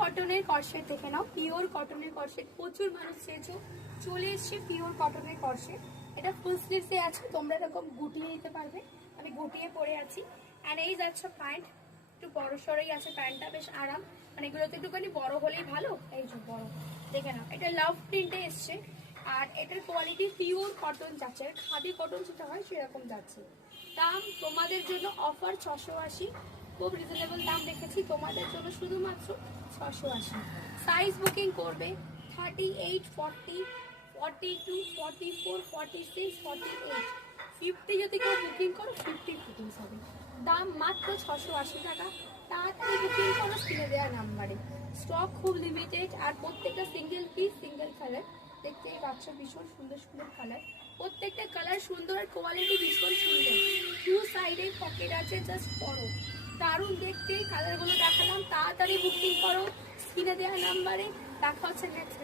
কটনের কর্সেট দেখে নাও, পিওর কটনের কর্সেট, প্রচুর মানুষ চেয়েছো, চলে এসছে পিওর কটনের কর্সেট। এটা ফুল স্লিভসে আছে, তোমরা এরকম গুটিয়ে নিতে পারবে, আমি গুটিয়ে পরে আছি। অ্যান্ড এই যাচ্ছে প্যান্ট, একটু বড় সড়ই আছে প্যান্টটা, বেশ আরাম, মানে এগুলোতে একটুখানি বড় হলেই ভালো। এই যে বড় দেখে নাও, এটা লাভ প্রিন্টে এসছে, আর এটার কোয়ালিটি পিওর কটন যাচ্ছে, খাদি কটন যেটা হয় সেরকম যাচ্ছে। দাম তোমাদের জন্য অফার 680, খুব রিজনেবল দাম রেখেছি তোমাদের জন্য, শুধুমাত্র 680। সাইজ বুকিং করবে 38, 40, 42, 44, 46, 48, 50 যদি কেউ বুকিং করো 50 বুকিং হবে। দাম মাত্র 680 টাকা। তাড়াতাড়ি বুকিং করো স্ক্রিনে দেওয়া নাম্বারে। স্টক খুব লিমিটেড, আর প্রত্যেকটা সিঙ্গেল পিস সিঙ্গেল কালার, দেখতেই পাচ্ছ ভীষণ সুন্দর সুন্দর কালার, প্রত্যেকটা কালার সুন্দর, কোয়ালিটি ভীষণ সুন্দর। টু সাইডে পকেট আছে, জাস্ট পরো, দারুণ দেখতে। কালারগুলো দেখালাম, তাড়াতাড়ি বুকিং করো স্ক্রিনে দেওয়া নাম্বারে। দেখা হচ্ছে নেক্সট